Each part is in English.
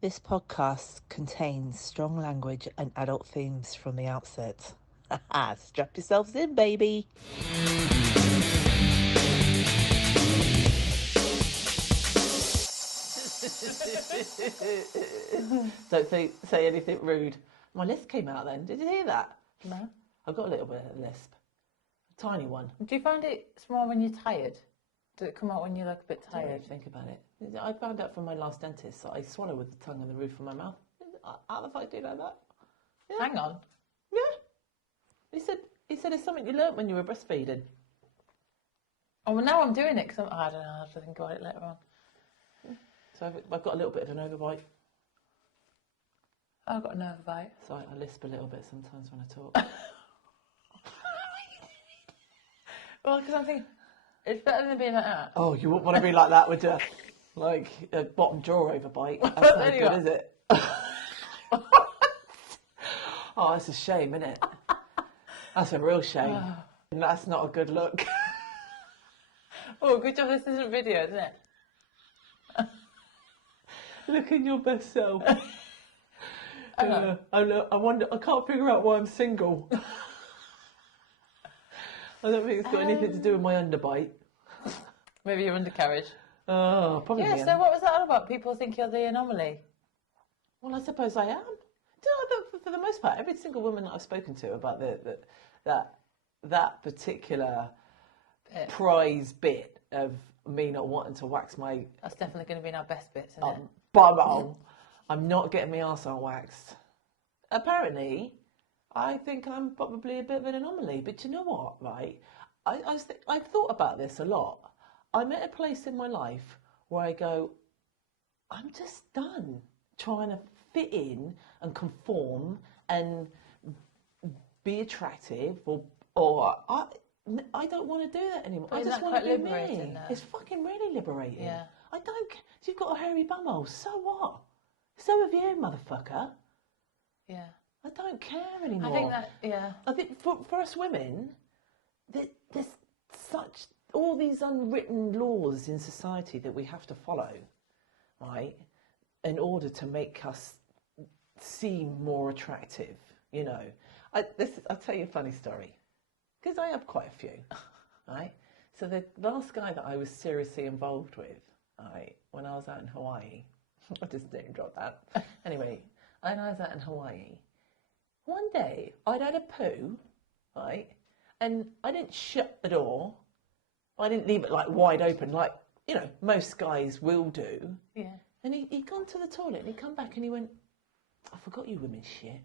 This podcast contains strong language and adult themes from the outset. Strap yourselves in, baby. Don't say anything rude. My lisp came out then. Did you hear that? No. I've got a little bit of a lisp. A tiny one. Do you find it's more when you're tired? Does it come out when you're like a bit I don't tired? really think about it. I found out from my last dentist that I swallow with the tongue on the roof of my mouth. How the fuck do you know that? Yeah. Hang on. Yeah. He said it's something you learnt when you were breastfeeding. Oh, well, now I'm doing it because I don't know. I'll have to think about it later on. So I've got a little bit of an overbite. I've got a nerve bite. So I lisp a little bit sometimes when I talk. Well, because I'm thinking, it's better than being like that. Oh, you wouldn't want to be like that, would you? Like a bottom jaw overbite. That's not good, is it? Oh, that's a shame, isn't it? That's a real shame. And that's not a good look. Oh, good job this isn't video, isn't it? Look in your best self. I know. I wonder. I can't figure out why I'm single. I don't think it's got anything to do with my underbite. Maybe your undercarriage. Oh, probably. Yeah, so what was that all about? People think you're the anomaly. Well, I suppose I am. Do you know, for the most part, every single woman that I've spoken to about that particular prize bit of me not wanting to wax my That's definitely going to be in our best bits, isn't it? bumhole, I'm not getting my arsehole waxed. Apparently, I think I'm probably a bit of an anomaly. But you know what, right? I've thought about this a lot. I'm at a place in my life where I go, I'm just done trying to fit in and conform and be attractive, or I don't want to do that anymore. I just want to be me. It's fucking really liberating. Yeah. I don't. You've got a hairy bumhole. So what? So have you, motherfucker. Yeah. I don't care anymore. I think that, yeah. I think for us women, there's such all these unwritten laws in society that we have to follow, right, in order to make us seem more attractive. You know, I'll tell you a funny story, because I have quite a few, right? So the last guy that I was seriously involved with, right, when I was out in Hawaii, I just name drop that. Anyway, when I was out in Hawaii, one day I'd had a poo, right, and I didn't shut the door. I didn't leave it like wide open, like, you know, most guys will do. Yeah. And he'd gone to the toilet and he'd come back and he went, I forgot you women shit.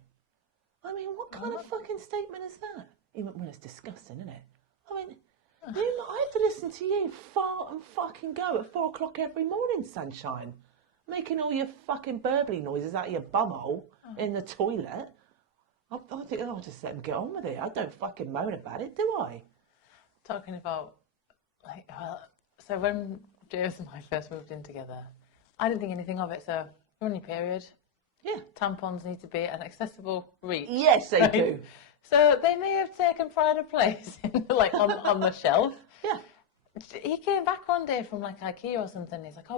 I mean, what kind of fucking statement is that? He went, well, it's disgusting, isn't it? I mean, I have to listen to you fart and fucking go at 4 o'clock every morning, sunshine. Making all your fucking burbly noises out of your bumhole in the toilet. I think I'll just let him get on with it. I don't fucking moan about it, do I? Talking about, like, so when James and I first moved in together, I didn't think anything of it. So you're on your period. Yeah. Tampons need to be at an accessible reach. Yes, they do. So they may have taken pride of place, like on the shelf. Yeah. He came back one day from like IKEA or something. He's like, I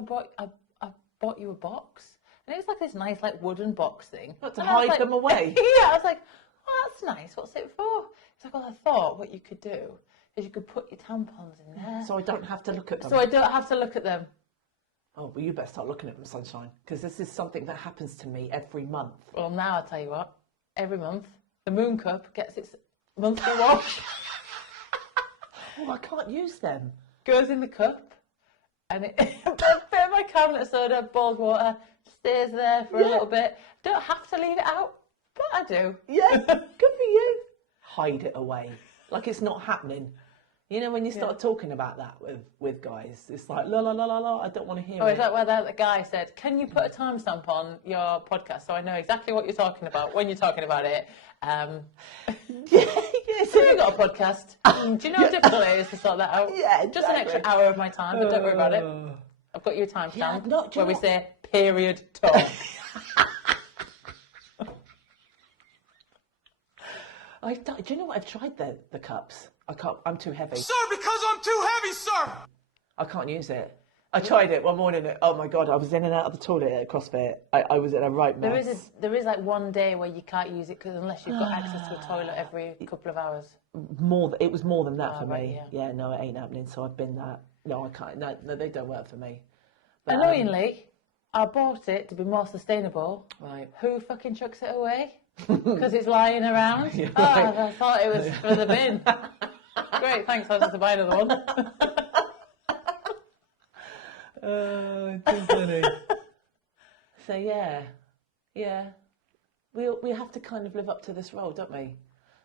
bought you a box. And it was like this nice like wooden box thing. Not to hide them away. Yeah, I was like, oh, that's nice. What's it for? He's like, well, I thought what you could do is you could put your tampons in there. So I don't have to look at them. So I don't have to look at them. Oh, well, you better start looking at them, sunshine, because this is something that happens to me every month. Well, now I'll tell you what. Every month, the Moon Cup gets its monthly wash. Oh, I can't use them. Goes in the cup, and it a bit of my cabinet soda, boiled water, stays there for a little bit. Don't have to leave it out, but I do. Yeah, good for you. Hide it away, like it's not happening. You know, when you start talking about that with guys, it's like, la, la, la, la, la, I don't want to hear it. Oh, is that where the guy said, can you put a timestamp on your podcast so I know exactly what you're talking about when you're talking about it? Yes. So you've got a podcast. Do you know how difficult it is to sort that out? Yeah, exactly. Just an extra hour of my time, but don't worry about it. I've got you a timestamp where we say period talk. Do you know what? I've tried the cups. I can't. I'm too heavy. Sir, because I'm too heavy, sir. I can't use it. I tried it one morning. Oh my God, I was in and out of the toilet at CrossFit. I was in a right mess. There is like one day where you can't use it unless you've got access to a toilet every couple of hours. It was more than that for right, me. Yeah, no, it ain't happening. So I've been that. No, I can't. No, they don't work for me. But, annoyingly, I bought it to be more sustainable. Right. Who fucking chucks it away? Because it's lying around. Yeah, Oh, right. I thought it was for the bin. Great, thanks. I'll just buy another one. Oh, too funny. So yeah, we have to kind of live up to this role, don't we?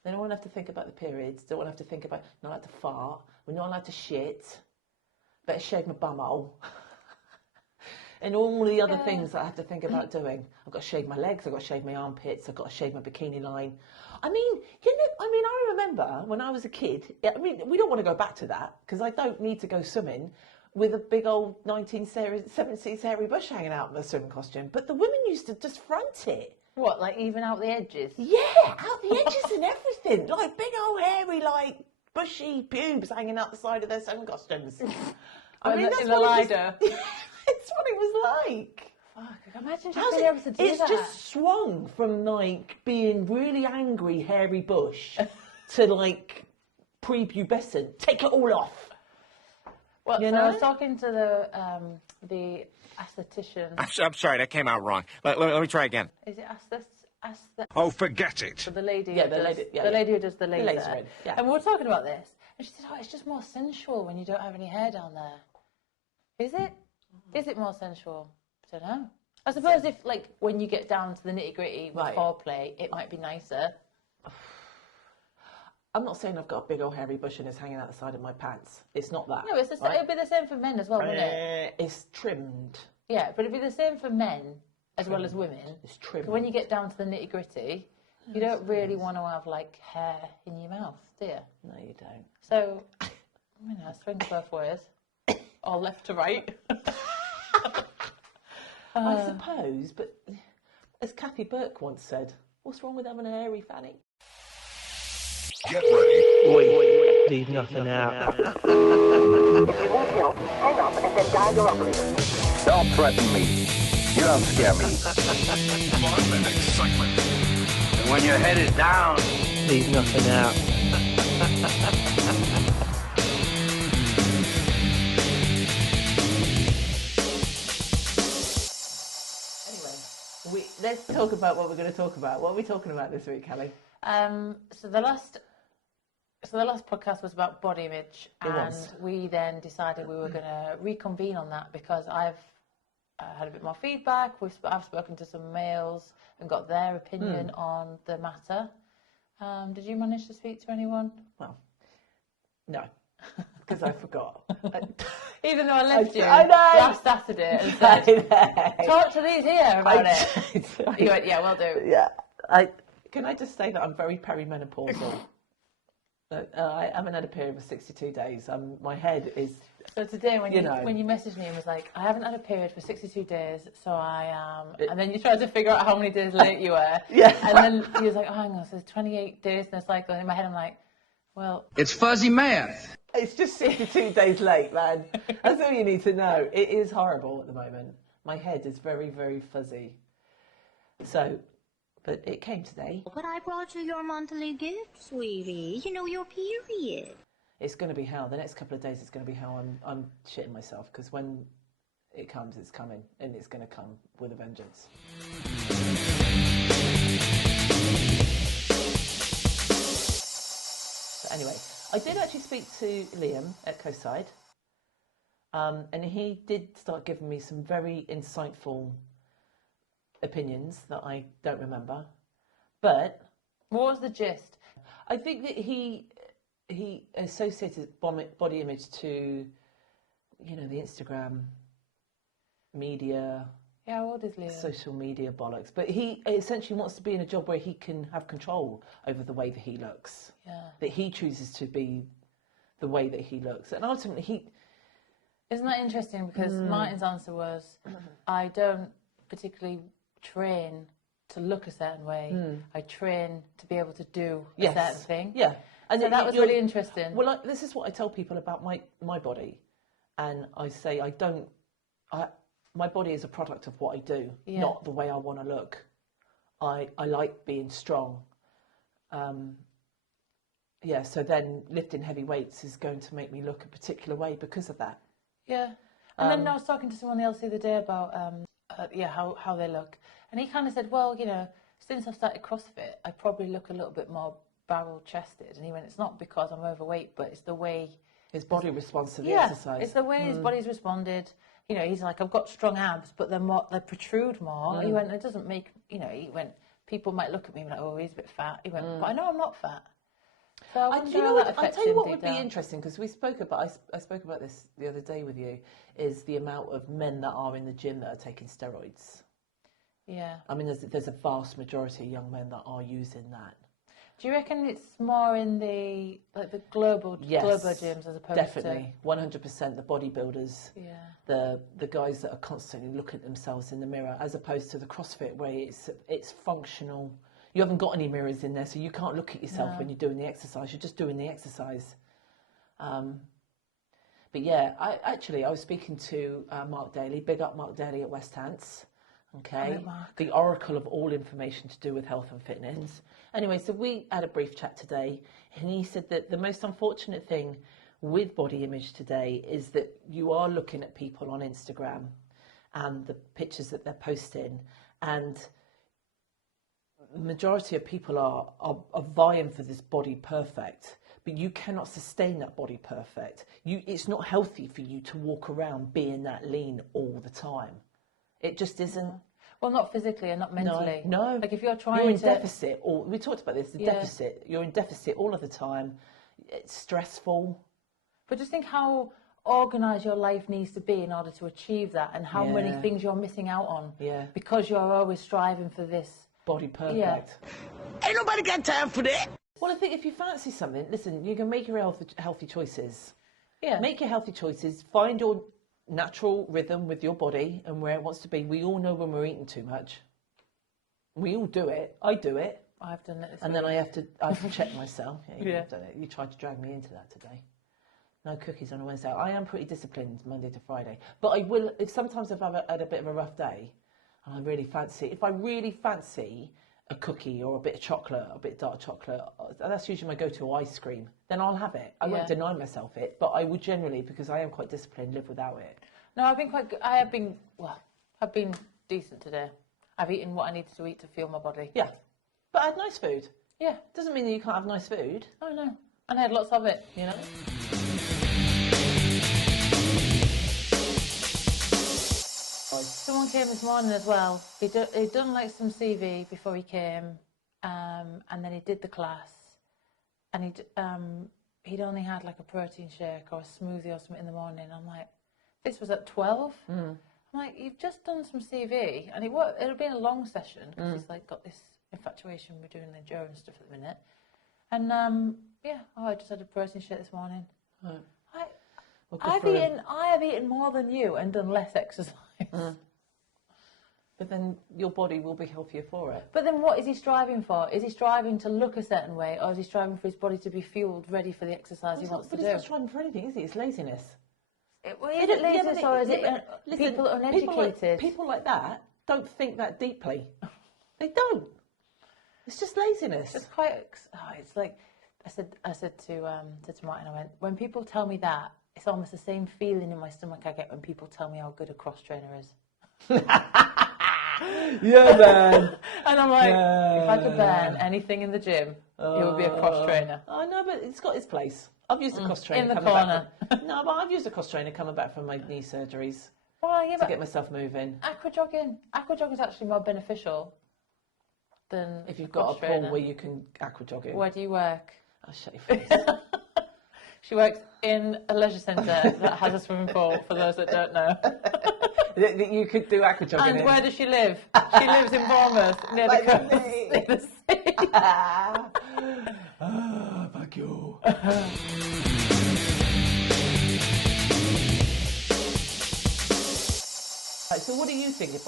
Then we don't have to think about the periods. Don't want to have to think about not allowed to fart. We're not allowed to shit. Better shave my bum hole. And all the other things that I have to think about doing. I've got to shave my legs. I've got to shave my armpits. I've got to shave my bikini line. I remember when I was a kid. We don't want to go back to that because I don't need to go swimming with a big old 1970s hairy bush hanging out in my swimming costume. But the women used to just front it. What, like even out the edges? Yeah, out the edges and everything. Like big old hairy, like bushy pubes hanging out the side of their swimming costumes. That's in the Lido. It's what it was like. Fuck, imagine just being able to do that. It's just swung from like being really angry hairy bush to like prepubescent. Take it all off. Well, I was talking to the esthetician. I'm sorry, that came out wrong. Let me try again. Is it Oh, forget it. For the lady, the lady who does the laser. lasering, yeah. And we were talking about this, and she said, "Oh, it's just more sensual when you don't have any hair down there." Is it? Is it more sensual? I don't know. I suppose if, like, when you get down to the nitty gritty with foreplay, it might be nicer. I'm not saying I've got a big old hairy bush and it's hanging out the side of my pants. It's not that. No, it's the it'll be the same for men as well, wouldn't it? It's trimmed. Yeah, but it'd be the same for men as well as women. It's trimmed. When you get down to the nitty gritty, you don't really want to have like hair in your mouth, do you? No, you don't. So, swing both ways, or left to right. I suppose, but as Kathy Burke once said, "What's wrong with having a hairy fanny?" Get ready. Wait, leave nothing out. If you want help, hang up and then dial your operator. Don't threaten me. You don't scare me. Fun and excitement. And when your head is down, Leave nothing out. Anyway, let's talk about what we're going to talk about. What are we talking about this week, Kelly? So the last podcast was about body image, and we then decided we were going to reconvene on that because I've had a bit more feedback. I've spoken to some males and got their opinion on the matter. Did you manage to speak to anyone? Well, no, because I forgot. Even though I left you I know. last Saturday and said, talk to these here about it. You went, yeah, we'll do. Yeah. Can I just say that I'm very perimenopausal? I haven't had a period for 62 days. My head is... So today when you messaged me and was like, I haven't had a period for 62 days, so I am... And then you tried to figure out how many days late you were. Yeah. And then you was like, oh, hang on, so there's 28 days in a cycle. And in my head I'm like, well... it's fuzzy math. It's just 62 days late, man. That's all you need to know. It is horrible at the moment. My head is very, very fuzzy. So... But it came today. But I brought you your monthly gift, sweetie. You know, your period. It's going to be hell. The next couple of days, it's going to be hell. I'm shitting myself because when it comes, it's coming, and it's going to come with a vengeance. So anyway, I did actually speak to Liam at Coastside, and he did start giving me some very insightful opinions that I don't remember, but What was the gist? I think that he associated body image to, the Instagram media, Yeah, what is Liam? social media bollocks. But he essentially wants to be in a job where he can have control over the way that he looks. Yeah. That he chooses to be the way that he looks, and ultimately Isn't that interesting? Because Martin's answer was, I don't particularly train to look a certain way. I train to be able to do a certain thing. Yeah. And so that was really interesting. Well, this is what I tell people about my body. And I say I don't my body is a product of what I do, not the way I want to look. I like being strong. So then lifting heavy weights is going to make me look a particular way because of that. Yeah. And then I was talking to someone else the other day about how they look. And he kind of said, well, you know, since I've started CrossFit, I probably look a little bit more barrel-chested. And he went, it's not because I'm overweight, but it's the way... His body responds to the exercise. It's the way his body's responded. You know, he's like, I've got strong abs, but they protrude more. He went, it doesn't make... You know, he went, people might look at me and be like, oh, he's a bit fat. He went, but I know I'm not fat. So I tell you what would be interesting, because I spoke about this the other day with you, is the amount of men that are in the gym that are taking steroids. Yeah. I mean, there's a vast majority of young men that are using that. Do you reckon it's more in the global gyms as opposed definitely, 100%, the bodybuilders, the guys that are constantly looking at themselves in the mirror, as opposed to the CrossFit where it's functional. You haven't got any mirrors in there, so you can't look at yourself when you're doing the exercise. You're just doing the exercise. But yeah, I was speaking to Mark Daly. Big up Mark Daly at West Hants. Okay, the oracle of all information to do with health and fitness. Anyway, so we had a brief chat today, and he said that the most unfortunate thing with body image today is that you are looking at people on Instagram and the pictures that they're posting, and the majority of people are vying for this body perfect, but you cannot sustain that body perfect. It's not healthy for you to walk around being that lean all the time. It just isn't. Well, not physically and not mentally. No. Like if you're trying you're in deficit, or we talked about this, deficit. You're in deficit all of the time. It's stressful. But just think how organised your life needs to be in order to achieve that, and how many things you're missing out on. Yeah. Because you're always striving for this. Body perfect. Yeah. Ain't nobody got time for that. Well, I think if you fancy something, listen, you can make your healthy choices. Yeah. Make your healthy choices. Find your natural rhythm with your body and where it wants to be. We all know when we're eating too much. We all do it. I do it. I've done it. And then I have to check myself. Yeah, you've done it. You tried to drag me into that today. No cookies on a Wednesday. I am pretty disciplined Monday to Friday, but I will. If sometimes I've had a bit of a rough day, and I really fancy a cookie or a bit of chocolate, a bit of dark chocolate, that's usually my go-to ice cream, then I'll have it. I won't deny myself it, but I would generally, because I am quite disciplined, live without it. No, I've been decent today. I've eaten what I needed to eat to fuel my body. Yeah. But I had nice food. Yeah. Doesn't mean that you can't have nice food. Oh, no. And I had lots of it, you know. Someone came this morning as well. He'd done like some CV before he came, and then he did the class, and he'd only had like a protein shake or a smoothie or something in the morning. I'm like, this was at 12. I'm like, you've just done some CV, and it'll be a long session because he's like got this infatuation with doing the endurance stuff at the minute, and I just had a protein shake this morning. Right. I have eaten more than you and done less exercise. But then your body will be healthier for it. But then what is he striving for? Is he striving to look a certain way, or is he striving for his body to be fueled, ready for the exercise he wants to do? But he's not striving for anything, is he? It's laziness. Is it laziness, or is it people uneducated? People like that don't think that deeply. They don't. It's just laziness. It's quite... it's like... I said to Martin, I went, when people tell me that, it's almost the same feeling in my stomach I get when people tell me how good a cross trainer is. Yeah, man. And I'm like, if I could burn anything in the gym, it would be a cross trainer. I know, but it's got its place. I've used a cross trainer. In the corner. No, but I've used a cross trainer coming back from my knee surgeries to get myself moving. Aquajogging is actually more beneficial than if you've got a pool where you can aquajog in. Where do you work? I'll shut your face. She works in a leisure centre that has a swimming pool, for those that don't know. That you could do aquajogging in. And where does she live? She lives in Bournemouth, near the coast, near the sea. Fuck you. Right, so what do you think of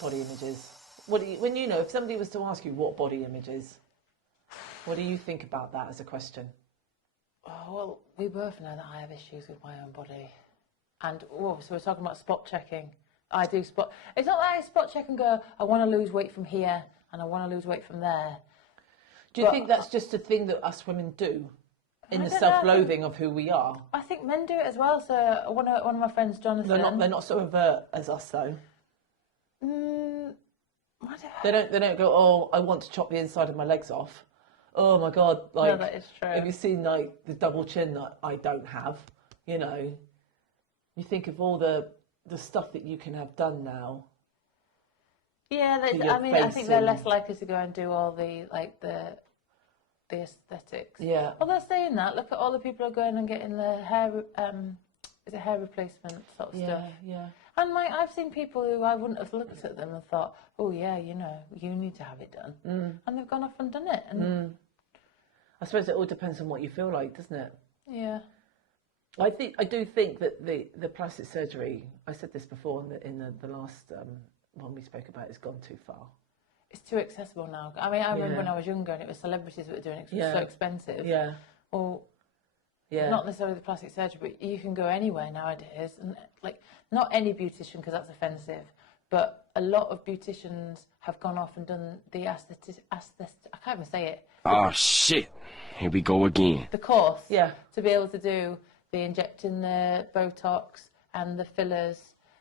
body images? If somebody was to ask you what body image is, what do you think about that as a question? Oh, well, we both know that I have issues with my own body. And, so we're talking about spot checking. I do spot. It's not that I spot check and go, I want to lose weight from here and I want to lose weight from there. Do you think that's just a thing that us women do in the self-loathing of who we are? I think men do it as well. So one of my friends, Jonathan. They're not so overt as us though. They don't go, oh, I want to chop the inside of my legs off. Oh my God, like, no, that is true. Have you seen like the double chin that I don't have? You know, you think of all the stuff that you can have done now. Yeah, I think they're less likely to go and do all the aesthetics. Yeah. Although saying that, look at all the people who are going and getting the hair, is it hair replacement sort of stuff? Yeah. And I've seen people who I wouldn't have looked at them and thought, oh yeah, you know, you need to have it done, and they've gone off and done it. And I suppose it all depends on what you feel like, doesn't it? Yeah. I do think that the plastic surgery, I said this before in the last one we spoke about, has gone too far. It's too accessible now. I mean, I remember when I was younger and it was celebrities that were doing it because it was so expensive. Yeah. Or not necessarily the plastic surgery, but you can go anywhere nowadays. And like, not any beautician because that's offensive, but a lot of beauticians have gone off and done the I can't even say it. Oh shit! Here we go again. The course. Yeah. To be able to do the injecting the Botox and the fillers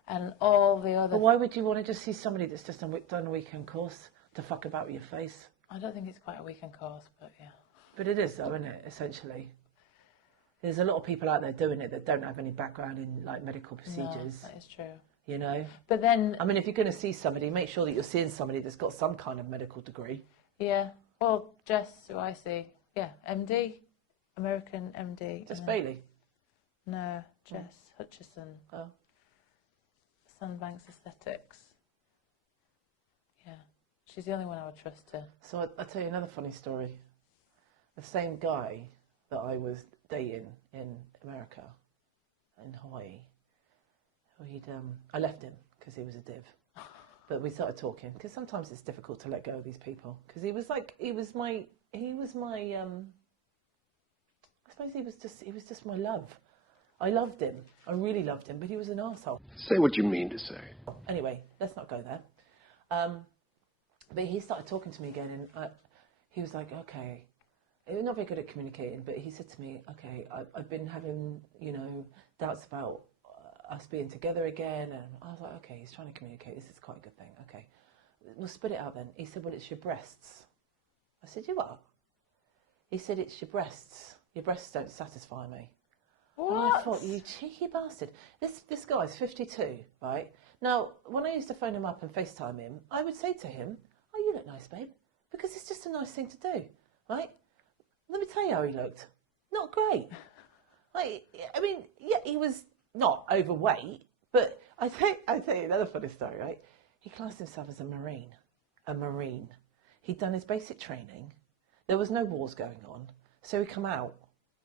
and all the other. But why would you want to just see somebody that's just done a weekend course to fuck about with your face? I don't think it's quite a weekend course, but yeah. But it is though, isn't it, essentially? There's a lot of people out there doing it that don't have any background in like medical procedures. No, that is true. You know? But then... I mean, if you're going to see somebody, make sure that you're seeing somebody that's got some kind of medical degree. Yeah. Well, Jess, who I see, MD, American MD. Just Bailey? No, Jess Hutchison. Oh. Sunbanks Aesthetics. Yeah. She's the only one I would trust to. So I'll tell you another funny story. The same guy that I was dating in America, in Hawaii, I left him because he was a div. But we started talking because sometimes it's difficult to let go of these people because he was my I suppose he was just my love. I loved him. I really loved him, but he was an arsehole. Say what you mean to say. Anyway, let's not go there. But he started talking to me again, and he was like, okay, he was not very good at communicating, but he said to me, okay, I've been having, doubts about us being together again, and I was like, okay, he's trying to communicate, this is quite a good thing, okay. We'll spit it out then. He said, well, it's your breasts. I said, you what? He said, it's your breasts. Your breasts don't satisfy me. What? And I thought, you cheeky bastard. This guy's 52, right? Now, when I used to phone him up and FaceTime him, I would say to him, oh, you look nice, babe, because it's just a nice thing to do, right? Let me tell you how he looked. Not great. I mean, yeah, he was not overweight, but I tell you another funny story, right? He classed himself as a Marine. He'd done his basic training. There was no wars going on, so he come out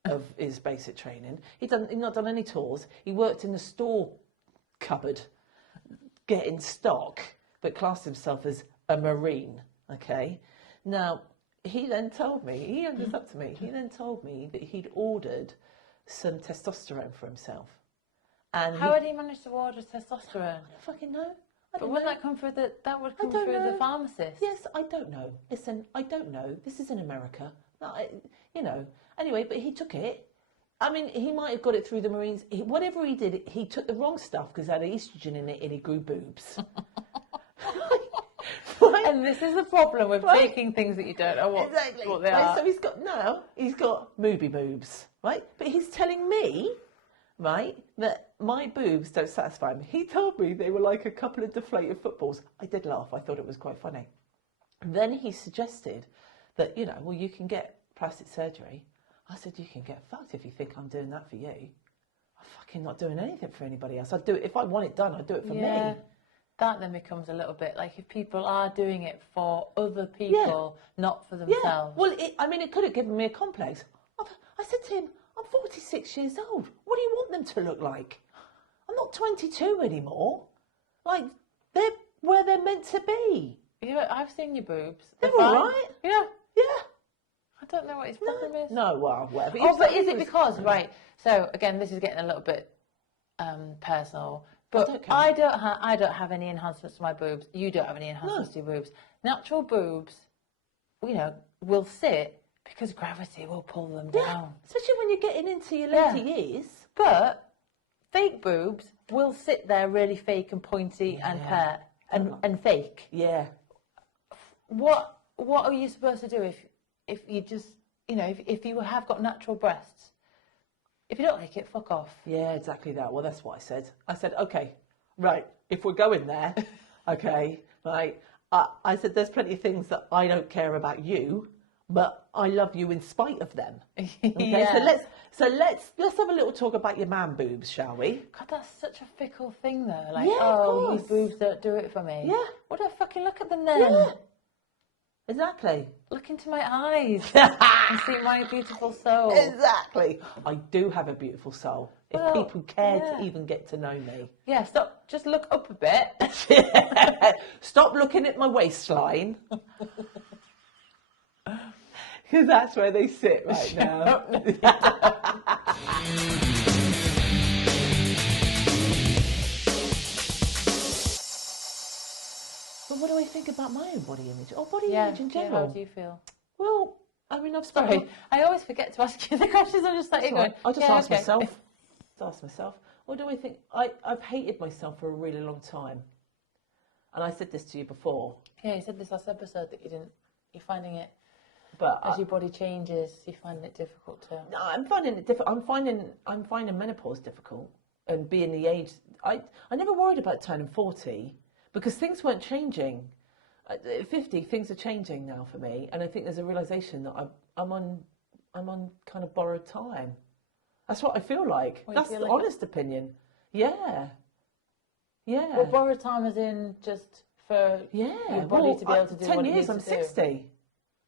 of his basic training. He'd not done any tours. He worked in the store cupboard, getting stock, but classed himself as a Marine. Okay, now he then told me, he opened this up to me. He then told me that he'd ordered some testosterone for himself. And how had he managed to order testosterone? I don't fucking know. But wouldn't that come through that would come through the pharmacist? Yes, I don't know. Listen, I don't know. This is in America. Anyway, but he took it. I mean, he might have got it through the Marines. Whatever he did, he took the wrong stuff because it had estrogen in it and he grew boobs. Right? And this is the problem with taking things that you don't know what they are. So he's got movie boobs, right? But he's telling me, right, that my boobs don't satisfy me. He told me they were like a couple of deflated footballs. I did laugh. I thought it was quite funny. Then he suggested that, well, you can get plastic surgery. I said, you can get fucked if you think I'm doing that for you. I'm fucking not doing anything for anybody else. I'd do it if I want it done. I'd do it for me. That then becomes a little bit like if people are doing it for other people, not for themselves. Yeah. Well, it could have given me a complex. I said to him, I'm 46 years old. What do you want them to look like? I'm not 22 anymore. Like, they're where they're meant to be. I've seen your boobs. They're all right. Yeah. Yeah. I don't know what his problem is. No, well, whatever. But is it because, right, so again, this is getting a little bit personal, But I don't have any enhancements to my boobs. You don't have any enhancements to your boobs. Natural boobs, you know, will sit because gravity will pull them down. Especially when you're getting into your later years. But fake boobs will sit there really fake and pointy and pert and fake. Yeah. What are you supposed to do if you just, you know, if you have got natural breasts? If you don't like it, fuck off. Yeah, exactly that. Well, that's what I said. I said, okay, right, if we're going there, okay, right, I said there's plenty of things that I don't care about you, but I love you in spite of them. Okay, Yeah. so let's have a little talk about your man boobs, shall we? God, that's such a fickle thing, though. Like, Yeah, of oh, course. these boobs don't do it for me. Yeah. What do I fucking look at them then? Yeah. Exactly. Look into my eyes and see my beautiful soul. Exactly. I do have a beautiful soul. If Well, people care to even get to know me. Yeah, stop. Just look up a bit. Stop looking at my waistline. Because that's where they sit right now. But what do I think about my own body image? Or body image in general? How do you feel? Well, I mean, I've Sorry, I always forget to ask you the questions. I'm just like, going, I'll just yeah, ask okay. myself. Just ask myself. What do I think? I've hated myself for a really long time. And I said this to you before. Yeah, you said this last episode that you're finding it, But as your body changes, you're finding it difficult to... No, I'm finding it difficult. I'm finding menopause difficult, and being the age. I never worried about turning 40 because things weren't changing. At 50, things are changing now for me, and I think there's a realization that I'm on kind of borrowed time. That's what I feel like. Well, That's feel the like honest opinion. Yeah. Yeah. Well, borrowed time as in just for your body to be able to do 10 what it years, needs I'm to 60.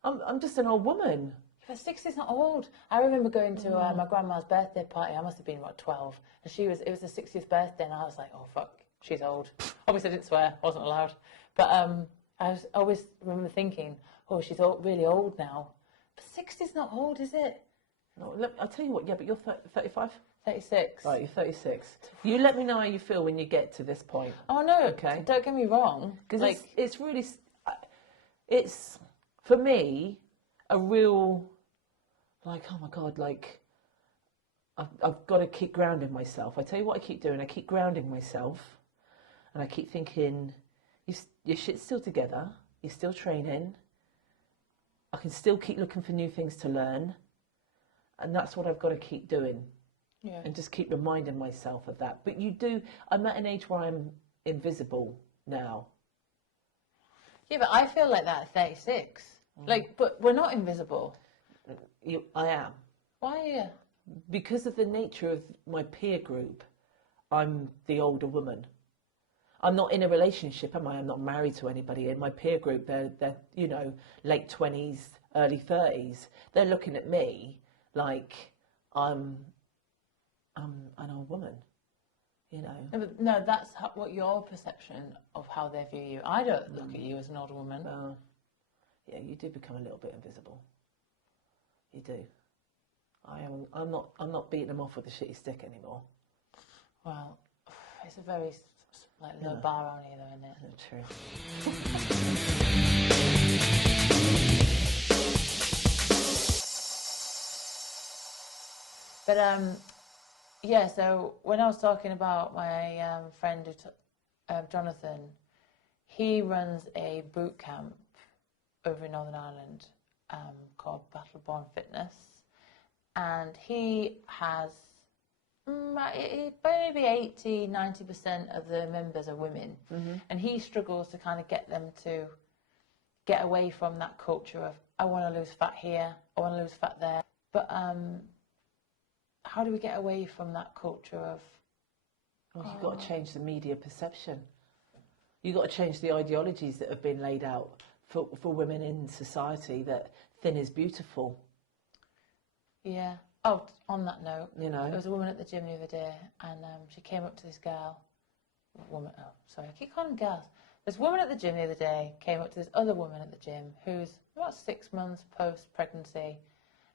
I'm just an old woman. But 60's not old. I remember going to my grandma's birthday party. I must have been about 12, and it was her 60th birthday, and I was like, oh fuck, she's old. Obviously, I didn't swear, wasn't allowed. But I always remember thinking, oh, she's really old now. But 60's not old, is it? No, look, I'll tell you what. Yeah, but you're 35. 36. Right, you're 36. You let me know how you feel when you get to this point. Oh no, Okay. Don't get me wrong. Because Like, it's really, it's for me a real, like, oh my God, like I've got to keep grounding myself. I tell you what I keep doing. I keep grounding myself, and I keep thinking, your shit's still together. You're still training. I can still keep looking for new things to learn, and that's what I've got to keep doing. yeah. And just keep reminding myself of that. But I'm at an age where I'm invisible now. Yeah, but I feel like that at 36. Like, but we're not invisible. I am. Why are you? Because of the nature of my peer group, I'm the older woman. I'm not in a relationship, am I? I'm not married to anybody. In my peer group, they're late 20s, early 30s. They're looking at me like I'm an old woman, No, that's what your perception of how they view you. I don't look at you as an older woman. Yeah, you do become a little bit invisible. You do. I'm not beating them off with a shitty stick anymore. Well, it's a very low bar on you, though, isn't it? True. But yeah. So when I was talking about my friend Jonathan, he runs a boot camp over in Northern Ireland called Battleborn Fitness, and he has maybe 80-90% of the members are women, and he struggles to kind of get them to get away from that culture of I want to lose fat here, I want to lose fat there. But how do we get away from that culture of? Well, you've got to change the media perception. You've got to change the ideologies that have been laid out for women in society that thin is beautiful. Yeah. Oh, on that note, there was a woman at the gym the other day, and she came up to this girl. I keep calling them girls. This woman at the gym the other day came up to this other woman at the gym who's about 6 months post-pregnancy,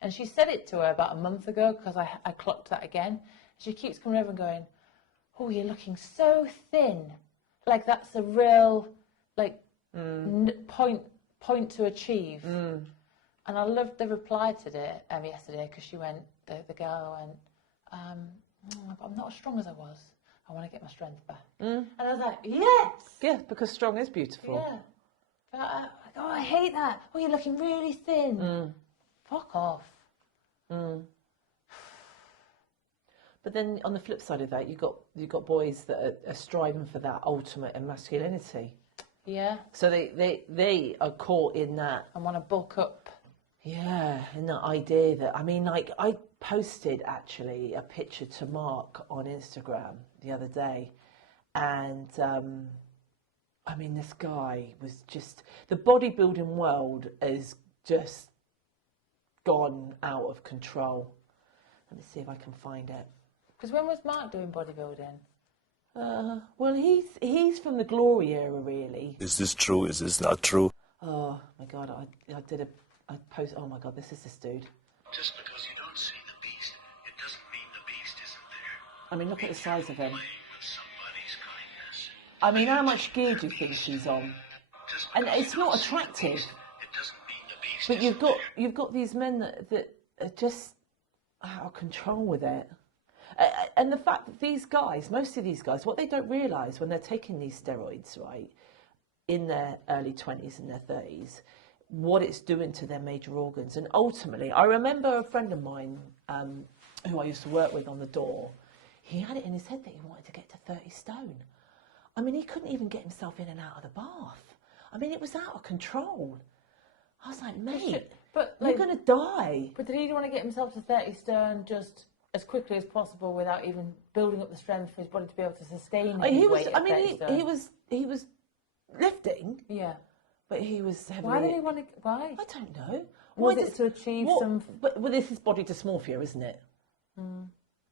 and she said it to her about a month ago because I clocked that again. She keeps coming over and going, oh, you're looking so thin. Like that's a real point to achieve. And I loved the reply to it yesterday because she went, the girl went, I'm not as strong as I was. I want to get my strength back. And I was like, yes! Yeah, because strong is beautiful. Yeah. I hate that. Oh, you're looking really thin. Fuck off. But then on the flip side of that, you've got boys that are striving for that ultimate in masculinity. Yeah. So they are caught in that. I want to bulk up. Yeah, and that idea that, I mean, like, I posted actually a picture to Mark on Instagram the other day, and I mean, this guy was just, the bodybuilding world has just gone out of control. Let me see if I can find it. Because when was Mark doing bodybuilding? Well, he's from the glory era, really. Is this true? Is this not true? Oh my God, I post. Oh my God, this is this dude. Just because you don't see the beast, it doesn't mean the beast isn't there. I mean, look at the size of him. With somebody's kindness. I mean, how much gear do you think he's on? And it's not attractive. It doesn't mean the beast But isn't you've got these men that are just out of control with it. And the fact that these guys, most of these guys, what they don't realise when they're taking these steroids, right, in their early 20s and their 30s, what it's doing to their major organs. And ultimately, I remember a friend of mine who I used to work with on the door, he had it in his head that he wanted to get to 30 stone. I mean, he couldn't even get himself in and out of the bath. I mean, it was out of control. I was like, mate, but you're going to die. But did he want to get himself to 30 stone just as quickly as possible without even building up the strength for his body to be able to sustain his weight at 30 stone? He was lifting. Yeah. But he was heavily... Why did he want to... Why? I don't know. Was it to achieve some... But this is body dysmorphia, isn't it?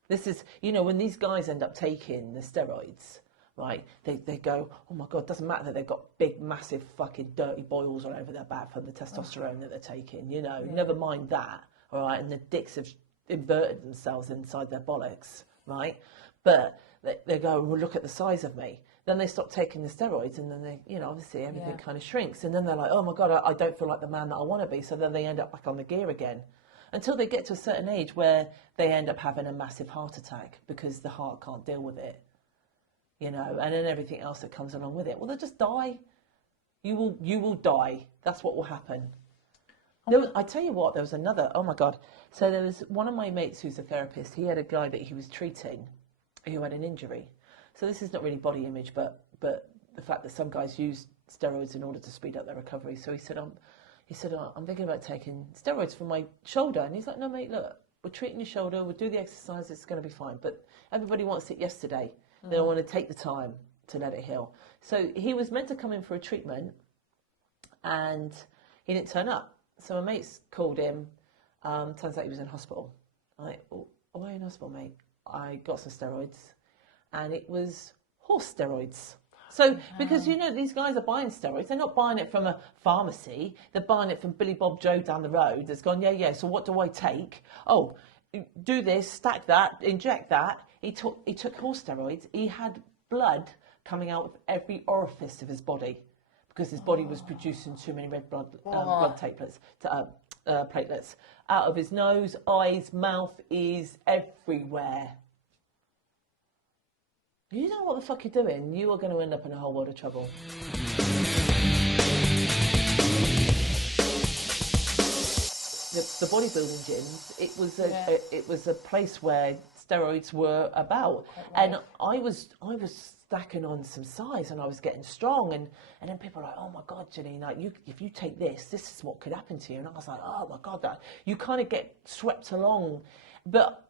This is... You know, when these guys end up taking the steroids, right, they go, oh my God, doesn't matter that they've got big, massive, fucking dirty boils all over their back from the testosterone that they're taking, you know. Yeah. Never mind that, all right? And the dicks have inverted themselves inside their bollocks, right? But they go, well, look at the size of me. Then they stop taking the steroids, and then they, you know, obviously everything kind of shrinks. And then they're like, oh my God, I don't feel like the man that I want to be. So then they end up back on the gear again, until they get to a certain age where they end up having a massive heart attack because the heart can't deal with it, you know, and then everything else that comes along with it. Well, they'll just die. You will die. That's what will happen. I tell you what, there was another, oh my God. So there was one of my mates who's a therapist. He had a guy that he was treating who had an injury. So this is not really body image, but the fact that some guys use steroids in order to speed up their recovery. So he said, I'm thinking about taking steroids for my shoulder. And he's like, no, mate, look, we're treating your shoulder. We'll do the exercise. It's going to be fine. But everybody wants it yesterday. They don't want to take the time to let it heal. So he was meant to come in for a treatment, and he didn't turn up. So my mates called him. Turns out he was in hospital. I'm like, oh, why are you in hospital, mate? I got some steroids. And it was horse steroids. So, because, you know, these guys are buying steroids. They're not buying it from a pharmacy. They're buying it from Billy Bob Joe down the road that's gone, yeah, so what do I take? Oh, do this, stack that, inject that. He took horse steroids. He had blood coming out of every orifice of his body because his body was producing too many red blood platelets out of his nose, eyes, mouth, ears, everywhere. You know what the fuck you're doing, you are going to end up in a whole world of trouble. The bodybuilding gyms, it was a place where steroids were about, and I was stacking on some size, and I was getting strong, and then people were like, oh my God, Janine, like if you take this is what could happen to you, and I was like, oh my God, that you kind of get swept along, but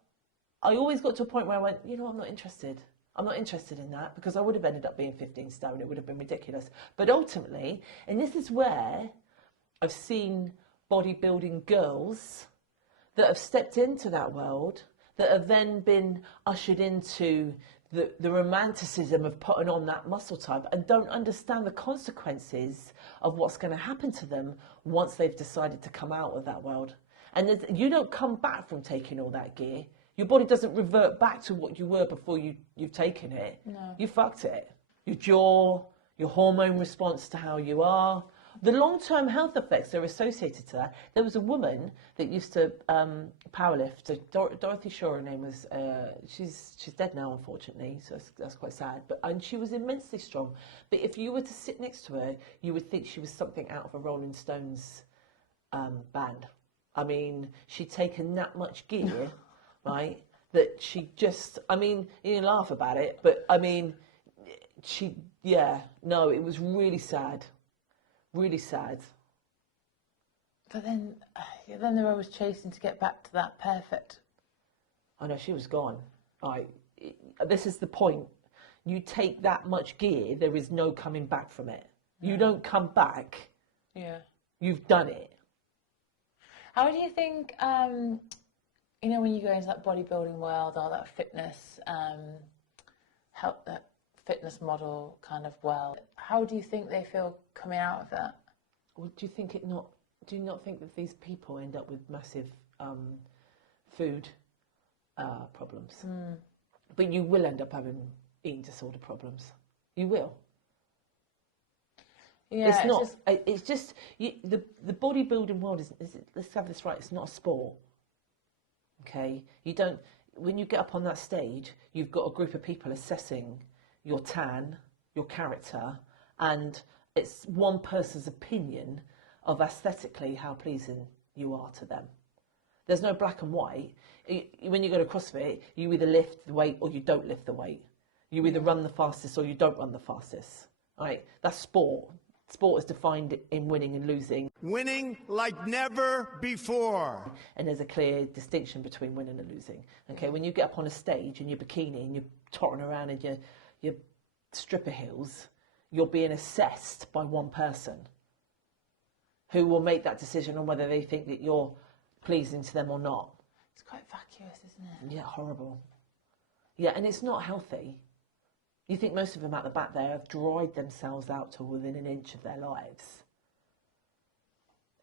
I always got to a point where I went, you know, I'm not interested. I'm not interested in that because I would have ended up being 15 stone. It would have been ridiculous. But ultimately, and this is where I've seen bodybuilding girls that have stepped into that world, that have then been ushered into the romanticism of putting on that muscle type and don't understand the consequences of what's going to happen to them once they've decided to come out of that world. And you don't come back from taking all that gear. Your body doesn't revert back to what you were before you've taken it. No. You fucked it. Your jaw, your hormone response to how you are. The long-term health effects are associated to that. There was a woman that used to powerlift. Dorothy Shaw, her name was. She's dead now, unfortunately. So that's quite sad. And she was immensely strong. But if you were to sit next to her, you would think she was something out of a Rolling Stones band. I mean, she'd taken that much gear, right? That she just. I mean, you can laugh about it, but I mean, it was really sad. Really sad. But then they're always chasing to get back to that perfect. I know, she was gone. This is the point. You take that much gear, there is no coming back from it. Yeah. You don't come back. Yeah. You've done it. How do you think, when you go into that bodybuilding world or that fitness, that fitness model kind of world, how do you think they feel coming out of that? Well, do you not think that these people end up with massive food problems? But you will end up having eating disorder problems. You will. Yeah, it's just the bodybuilding world is, let's have this right, it's not a sport. Okay? When you get up on that stage, you've got a group of people assessing your tan, your character, and it's one person's opinion of aesthetically how pleasing you are to them. There's no black and white. When you go to CrossFit, you either lift the weight or you don't lift the weight. You either run the fastest or you don't run the fastest. Right? That's sport. Sport is defined in winning and losing. Winning like never before. And there's a clear distinction between winning and losing. Okay, when you get up on a stage in your bikini and you're tottering around in your stripper heels, you're being assessed by one person who will make that decision on whether they think that you're pleasing to them or not. It's quite vacuous, isn't it? Yeah, horrible. Yeah, and it's not healthy. You think most of them at the back there have dried themselves out to within an inch of their lives.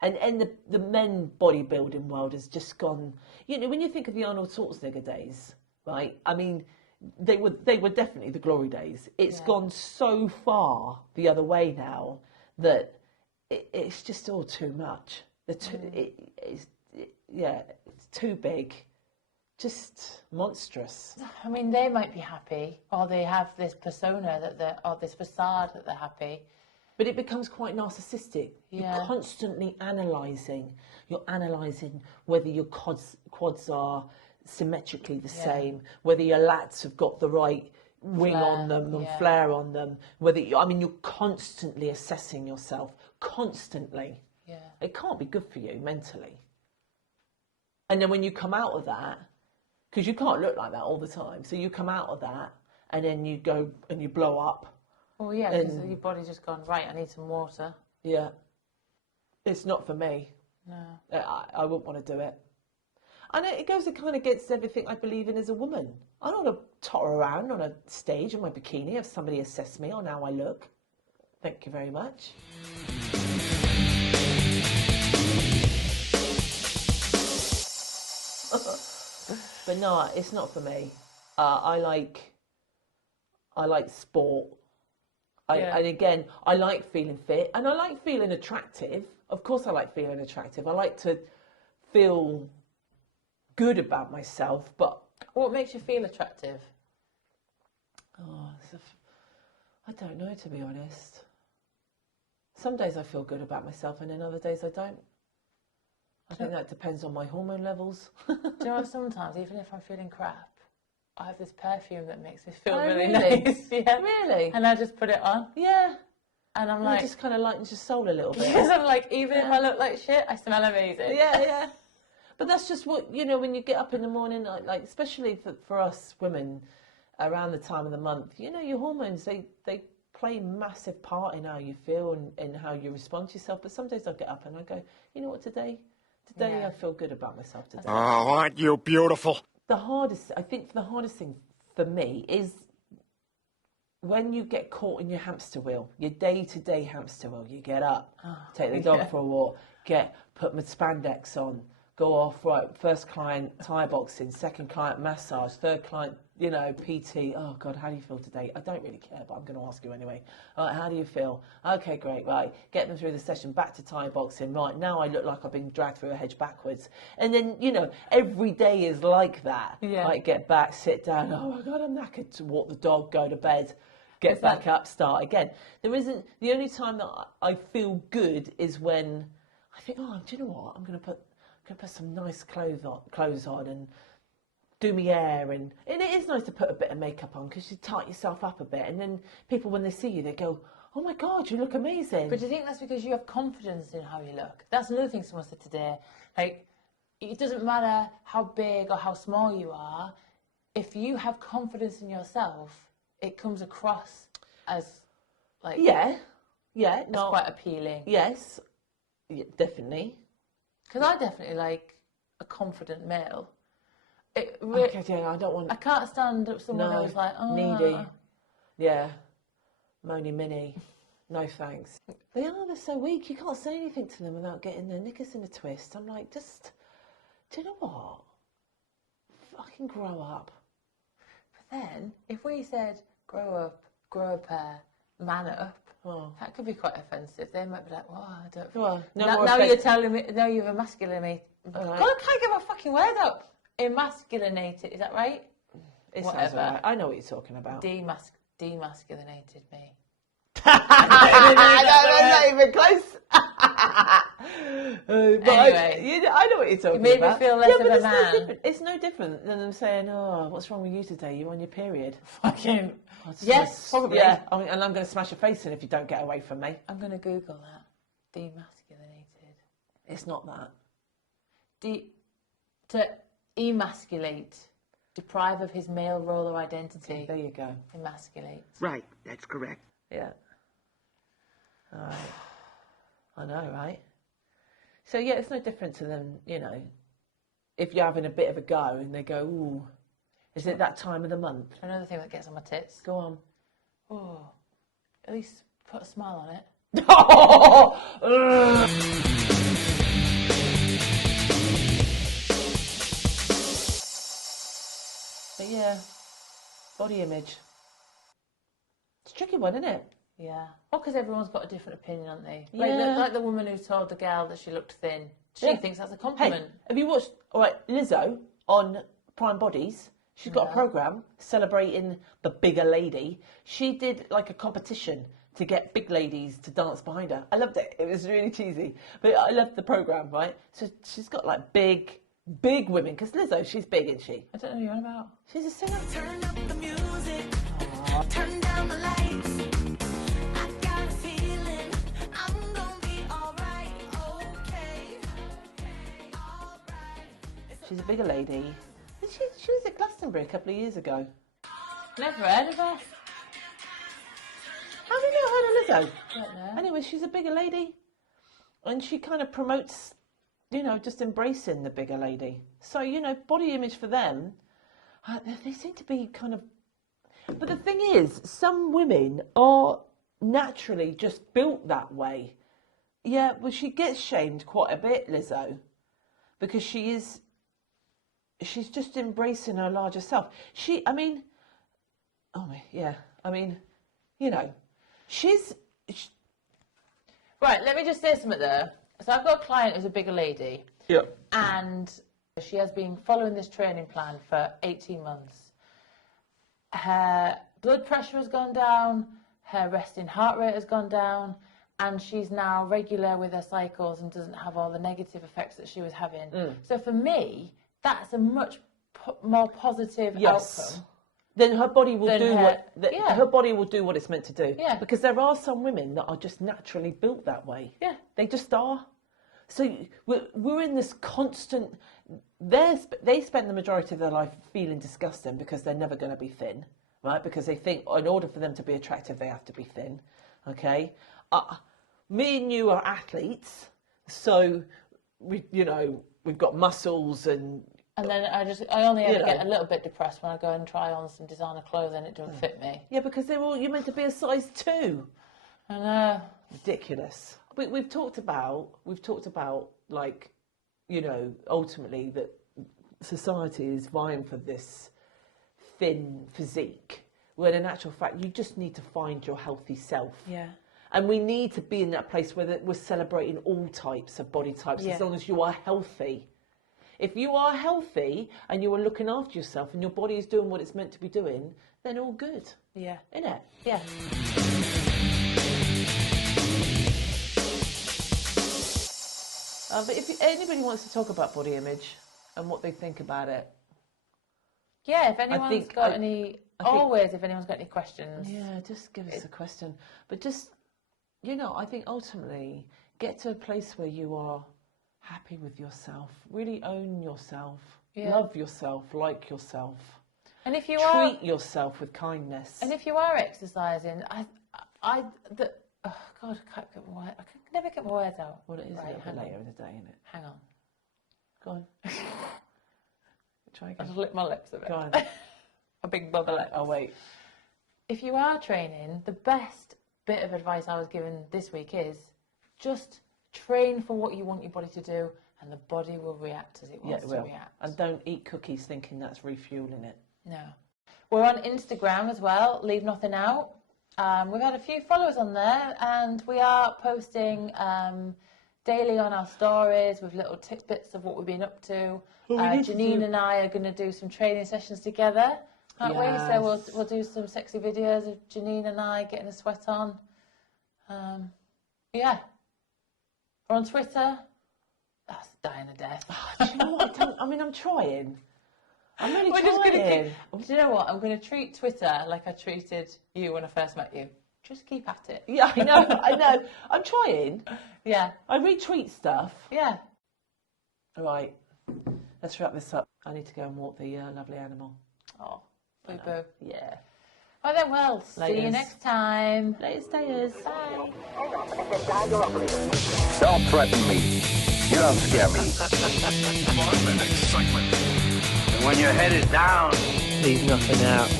And the men bodybuilding world has just gone, when you think of the Arnold Schwarzenegger days, right? I mean, they were definitely the glory days. It's gone so far the other way now that it's just all too much. It's too big. Just monstrous. I mean, they might be happy, or they have this persona or this facade that they're happy. But it becomes quite narcissistic. Yeah. You're constantly analysing. You're analysing whether your quads are symmetrically the same, whether your lats have got the right wing on them and flare on them. You're constantly assessing yourself. Constantly. Yeah. It can't be good for you mentally. And then when you come out of that, because you can't look like that all the time. So you come out of that and then you go and you blow up. Oh, yeah, because your body's just gone, right, I need some water. Yeah. It's not for me. No. I wouldn't want to do it. And it goes kind of against everything I believe in as a woman. I don't want to totter around on a stage in my bikini, have somebody assess me on how I look. Thank you very much. But no, it's not for me. I like sport. And again, I like feeling fit and I like feeling attractive. Of course I like feeling attractive. I like to feel good about myself, but... What makes you feel attractive? I don't know, to be honest. Some days I feel good about myself and then other days I don't. I think that depends on my hormone levels. Do you know what, sometimes, even if I'm feeling crap, I have this perfume that makes me feel really nice. Yeah. Really? And I just put it on. Yeah. And I'm like... It just kind of lightens your soul a little bit. Because I'm like, even if I look like shit, I smell amazing. Yeah. But that's just what, when you get up in the morning, like especially for us women, around the time of the month, your hormones, they play a massive part in how you feel and how you respond to yourself. But some days I'll get up and I go, you know what, today I feel good about myself today. Oh, aren't you beautiful? The hardest thing for me is when you get caught in your hamster wheel, your day-to-day hamster wheel. You get up, take the dog for a walk, put my spandex on, go off, right, first client, Thai boxing, second client, massage, third client, you know, PT. Oh, God, how do you feel today? I don't really care, but I'm going to ask you anyway. All right, how do you feel? Okay, great, right. Get them through the session, back to Thai boxing. Right, now I look like I've been dragged through a hedge backwards. And then, you know, every day is like that. Yeah. Like, get back, sit down. Oh, my God, I'm knackered. To walk the dog, go to bed. Get back up, start again. There isn't, the only time that I feel good is when I think, oh, do you know what? I'm going to put some nice clothes on and do my hair. And it is nice to put a bit of makeup on because you tighten yourself up a bit. And then people, when they see you, they go, oh my God, you look amazing. But do you think that's because you have confidence in how you look? That's another thing someone said today. Like, it doesn't matter how big or how small you are. If you have confidence in yourself, it comes across as like no, quite appealing. Yes, definitely. Because I definitely like a confident male. Okay, yeah, I don't want. I can't stand someone who's like needy. Yeah, moany mini. No thanks. They're so weak. You can't say anything to them without getting their knickers in a twist. I'm like, just, do you know what? Fucking grow up. But then, if we said grow a pair, man up, that could be quite offensive. They might be like, "Well, I don't." Well, now you're telling me, now you've emasculated. God, I can't get my fucking word up. Emasculated, is that right? It sounds right. I know what you're talking about. Demasculinated me. That's not even close. Anyway, I know what you're talking about. It made me feel less of a man. It's no different than them saying, "Oh, what's wrong with you today? You on your period?" Fucking yes, probably. Yeah, and I'm going to smash your face in if you don't get away from me. I'm going to Google that. Demasculated. It's not that. To emasculate, deprive of his male role or identity. Okay, there you go. Emasculate. Right, that's correct. Yeah. All right. I know, right? So, yeah, it's no different to them, you know, if you're having a bit of a go and they go, ooh, is it that time of the month? Another thing that gets on my tits. Go on. Oh, at least put a smile on it. But yeah, body image. It's a tricky one, isn't it? Yeah. Well, because everyone's got a different opinion, aren't they? Yeah. Like the woman who told the girl that she looked thin. She thinks that's a compliment. Hey, have you watched, Lizzo on Prime Bodies? She's got a programme celebrating the bigger lady. She did like a competition to get big ladies to dance behind her. I loved it. It was really cheesy. But I loved the programme, right? So she's got like big women. Because Lizzo, she's big, isn't she? I don't know who you're on about. She's a singer. Turn up the music. Turn down the lights. I got a feeling I'm gonna be alright. Okay. She's a bigger lady. She was at Glastonbury a couple of years ago. Never heard of her. Have you never heard of Lizzo? Don't know. Anyway, she's a bigger lady. And she kind of promotes, just embracing the bigger lady. So, body image for them, they seem to be kind of... But the thing is, some women are naturally just built that way. Yeah, well, she gets shamed quite a bit, Lizzo, because she's just embracing her larger self. She's... Right, let me just say something there. So I've got a client who's a bigger lady. Yeah. And she has been following this training plan for 18 months. Her blood pressure has gone down, her resting heart rate has gone down, and she's now regular with her cycles and doesn't have all the negative effects that she was having. So for me, that's a much more positive outcome. Then her body will do her body will do what it's meant to do. Yeah. Because there are some women that are just naturally built that way. Yeah. They just are. So we're in this constant... They spend the majority of their life feeling disgusting because they're never going to be thin, right? Because they think in order for them to be attractive, they have to be thin, okay? Me and you are athletes, so, we've got muscles and... And then I only ever get a little bit depressed when I go and try on some designer clothes and it doesn't fit me. Yeah, because you're meant to be a size 2. I know. Ridiculous. We've talked about like you know, ultimately that society is vying for this thin physique, when in actual fact you just need to find your healthy self. Yeah. And we need to be in that place where we're celebrating all types of body types, as long as you are healthy. If you are healthy and you are looking after yourself and your body is doing what it's meant to be doing, then all good. Yeah. Innit? Yeah. But if anybody wants to talk about body image and what they think about it, yeah, if anyone's got any, if anyone's got any questions. Yeah, just give us a question. But just, you know, I think ultimately get to a place where you are happy with yourself, really own yourself, love yourself, like yourself. And if you treat yourself with kindness. And if you are exercising, oh God, I can never get my words out. Well, it is a little bit later in the day, isn't it? Hang on. Go on. Try again. I just lick my lips a bit. Go on. A big bubble lip. Oh, wait. If you are training, the best bit of advice I was given this week is just train for what you want your body to do, and the body will react as it wants to react. And don't eat cookies thinking that's refueling it. No. We're on Instagram as well, Leave Nothing Out. We've had a few followers on there, and we are posting daily on our stories with little tidbits of what we've been up to. Janine and I are going to do some training sessions together, aren't we? So we'll do some sexy videos of Janine and I getting a sweat on. Yeah. We're on Twitter. That's dying a death. Do you know what? I'm trying. I'm really We're trying. just gonna do you know what? I'm going to treat Twitter like I treated you when I first met you. Just keep at it. Yeah, I know. I'm trying. Yeah. I retweet stuff. Yeah. All right. Let's wrap this up. I need to go and walk the lovely animal. Oh, boo-boo. Yeah. Well then, see you next time. Later, stayers. Bye. Don't threaten me. You don't scare me. Fun and excitement. And when your head is down, Leave nothing out.